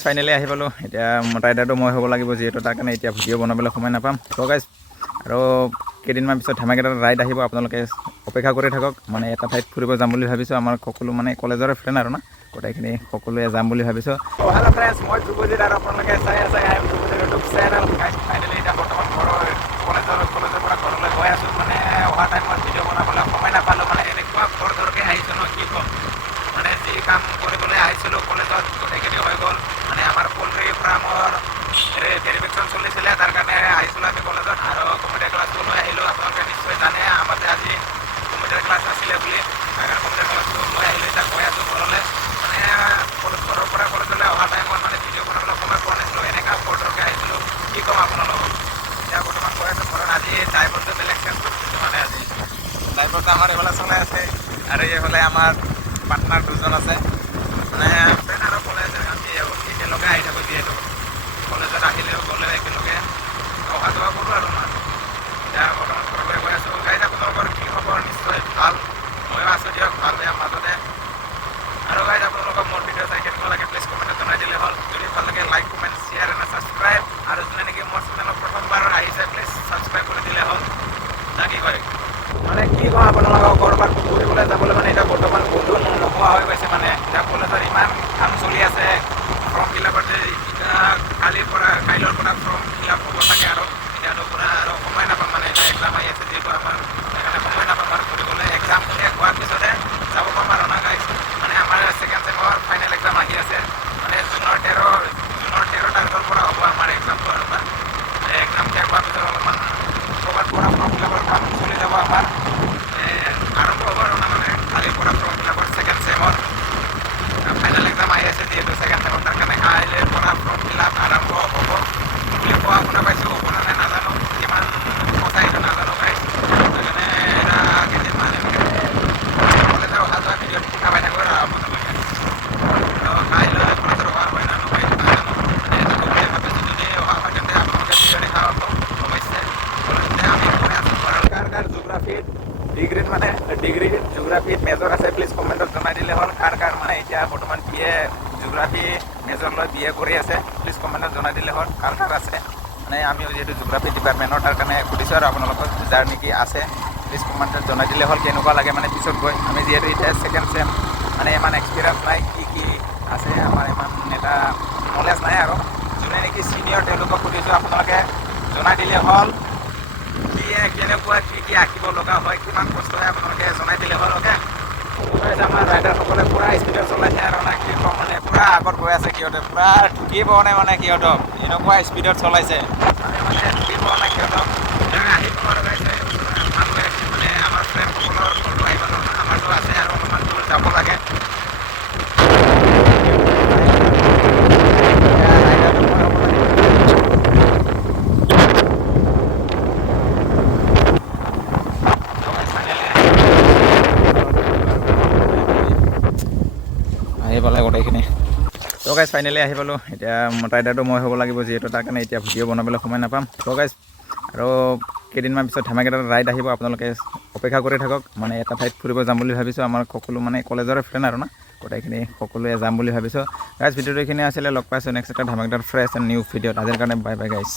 Finally আহি পালোঁ। এতিয়া ৰাইডাৰটো মই হ'ব লাগিব, যিহেতু তাৰ কাৰণে এতিয়া ভিডিঅ' বনাবলৈ সময় নাপাম। তো গাইজ আৰু কেইদিনমান পিছত ধেমাকেইটাত ৰাইড আহিব, আপোনালোকে অপেক্ষা কৰি থাকক। মানে এটা ঠাইত ফুৰিব যাম বুলি ভাবিছোঁ, আমাৰ সকলো মানে কলেজৰে ফ্ৰেণ্ড আৰু না, গোটেইখিনি সকলোৱে যাম বুলি ভাবিছোঁ। হেল্ল' ফ্ৰেণ্ডছ, মই ধ্ৰুৱজিত আৰু আপোনালোকে চাই আছে ধ্ৰুৱজিত ইউটিউব চেনেল। ফাইনেলি এতিয়া বৰ্তমান কলেজৰ পৰা ঘৰলৈ গৈ আছোঁ। মানে অহা টাইমত ভিডিঅ' বনাবলৈ সময় নাপালোঁ। মানে এনেকুৱা ঘৰকে আহিছোঁ ন, কি ক'ম। মানে যি কাম কৰিবলৈ আহিছিলোঁ কলেজত গোটেইখিনি হৈ গ'ল। মানে আমাৰ পল্ট্ৰি ফাৰ্মৰ ভেৰিফিকেশ্যন চলিছিলে, তাৰ কাৰণে আহিছিলোঁ আমি কলেজত। আৰু কম্পিউটাৰ ক্লাছটো লৈ আহিলোঁ। আপোনালোকে নিশ্চয় জানে আমাৰ আজি কম্পিউটাৰ ক্লাছ আছিলে বুলি, তাৰ কম্পিউটাৰ ক্লাছটো লৈ আহিলোঁ। এতিয়া গৈ আছোঁ ঘৰলৈ। মানে ঘৰৰ পৰা কলেজলৈ অহা টাইমত মানে ভিডিঅ' বনাবলৈ সময় পোৱা নাছিলোঁ। এনেকুৱা ঘৰকে আহিছিলোঁ, কি ক'ম আপোনালোকক। এতিয়া বৰ্তমান গৈ আছোঁ ঘৰত। আজি ড্ৰাইভাৰটো বেলেগ চেঞ্জ কৰিছোঁ। মানে আজি ড্ৰাইভাৰটো আমাৰ এইফালে চলাই আছে, আৰু এইফালে আমাৰ পাৰ্টনাৰ দুজন আছে। মানে ফ্ৰেণ্ড আৰু কলেজ আমি একেলগে আহি থাকোঁ, যিহেতু কলেজত আহিলেও গ'লে একেলগে অহা যোৱা কৰোঁ আৰু না। এতিয়া বৰ্তমান ঘৰলৈ গৈ আছোঁ। গাইজ আপোনালোকৰ কি খবৰ? নিশ্চয় ভাল। ময়ো আছোঁ দিয়ক, ভাল বেয়া মাজতে। আৰু গাইজ আপোনালোকক মোৰ ভিডিঅ' চাই কেনেকুৱা লাগে প্লিজ কমেণ্টত জনাই দিলে হ'ল। যদি ভাল লাগে like, comment, share and subscribe. আৰু যোনে নেকি মোৰ চেনেলত প্ৰথমবাৰ আহিছে প্লিজ ছাবস্ক্ৰাইব কৰি দিলে হ'ল। কি কয় মানে কি কওঁ আপোনালোকক, ক'ৰবাত ফুৰিবলৈ যাবলৈ মানে এতিয়া বৰ্তমান বন্ধু নোহোৱা হৈ গৈছে। মানে এতিয়া কলেজৰ ইমান কাম চলি আছে। ফৰ্ম ফিল আপত কাইলৈৰ পৰা ফৰ্ম ফিল আপ হ'ব থাকে। আৰু এতিয়াতো পূৰা আৰু সময় নাপাম। মানে এতিয়া এক্সাম আহি আছে যিহেতু আমাৰ, সেইকাৰণে সময় নাপাম আৰু ফুৰিবলৈ। এক্সাম শেষ হোৱাৰ পিছতে যাব পাম আৰু না গাইজ। মানে আমাৰ ছেকেণ্ড ছেমৰ ফাইনেল এক্সাম আহি আছে। মানে জুনৰ 13 তাৰিখৰ পৰা হ'ব আমাৰ এক্সামটো। আৰু এক্সাম শেষ হোৱাৰ পিছত অলপমান ক'ৰবাত পৰা ফৰ্ম ফিল আপৰ কাম চলি যাব আমাৰ, আৰম্ভ হ'ব আৰু না। মানে কালিৰ পৰা ফৰ্ম ফিল আপৰ ছেকেণ্ড ছেমৰ ফাইনেল এক্সাম আহি আছে, যিহেতু ছেকেণ্ড ছেমৰ, তাৰ কাৰণে কাইলৈৰ পৰা ফৰ্ম ফিল আপ আৰম্ভ হ'ব বুলি কোৱা শুনা পাইছোঁ। হ'ব নে নাই নাজানো, কিমান সঁচা সেইটো নাজানো গাইজ। সেইকাৰণে এটা কেইদিনমান কলেজে অহা যোৱা ভিডিঅ'ত দেখা পাই থাকোঁ আৰু আপোনালোকে। কাইলৈ কলেজত অহা হয় না নহয় সেইটো নাজানো। মানে ভাবিছোঁ যদি অহা হয় তেন্তে আপোনালোকে ভিডিঅ' দেখা পাব অৱশ্যে। কলেজতে আমি গৈ আছোঁ। কাৰ জিঅ'গ্ৰাফীত ডিগ্ৰী জিঅ'গ্ৰাফীত মেজৰ আছে প্লিজ কমেণ্টত জনাই দিলে হ'ল। কাৰ মানে এতিয়া বৰ্তমান BA জিঅ'গ্ৰাফী মেজৰ লৈ BA কৰি আছে, প্লিজ কমেণ্টত জনাই দিলে হ'ল কাৰ আছে। মানে আমিও যিহেতু জিঅ'গ্ৰাফী ডিপাৰ্টমেণ্টৰ, তাৰ কাৰণে সুধিছোঁ আৰু আপোনালোকক যাৰ নেকি আছে প্লিজ কমেণ্টত জনাই দিলে হ'ল। কেনেকুৱা লাগে মানে পিছত গৈ, আমি যিহেতু এতিয়া ছেকেণ্ড ছেম, মানে ইমান এক্সপিৰিয়েঞ্চ নাই। কি আছে আমাৰ ইমান এটা নলেজ নাই। আৰু যোনে নেকি ছিনিয়ৰ তেওঁলোকক সুধিছোঁ, আপোনালোকে জনাই দিলে হ'ল। কেনেকুৱা কি আঁকিব লগা হয়, কিমান কষ্ট হয়, আপোনালোকে জনাই দিলে হ'ল। অ'কে, আমাৰ ৰাইডাৰসকলে পূৰা স্পীডত চলাইছে আৰু না, কি ক'ম মানে পূৰা আগত গৈ আছে সিহঁতে, পূৰা ঢুকি পোৱা নাই মানে সিহঁতক, এনেকুৱা স্পীডত চলাইছে। মানে ঢুকি পোৱা নাই সিহঁতক। আহি পোৱাৰ ভাল হৈ আছে। মানে আমাৰ ফ্ৰেণ্ডসকলৰ ঘৰটো আহি পালোঁ, আমাৰতো আছে আৰু অলপমান দূৰ যাব লাগে। আহি পালে গোটেইখিনি। তো গাইজ ফাইনেলি আহি পালোঁ। এতিয়া ৰাইডাৰটো মই হ'ব লাগিব, যিহেতু তাৰ কাৰণে এতিয়া ভিডিঅ' বনাবলৈ সময় নাপাম। তো গাইজ আৰু কেইদিনমান পিছত ধেমাকেইটাত ৰাইড আহিব, আপোনালোকে অপেক্ষা কৰি থাকক। মানে এটা ঠাইত ফুৰিব যাম বুলি ভাবিছোঁ, আমাৰ সকলো মানে কলেজৰে ফ্ৰেণ্ড আৰু না, গোটেইখিনি সকলোৱে যাম বুলি ভাবিছোঁ। গাইজ ভিডিঅ'টো এইখিনি আছিলে। লগ পাইছোঁ নেক্সট এটা ধেমাকেইটাত ফ্ৰেছ এণ্ড নিউ ভিডিঅ'ত। আজিৰ কাৰণে বাই বাই গাইজ।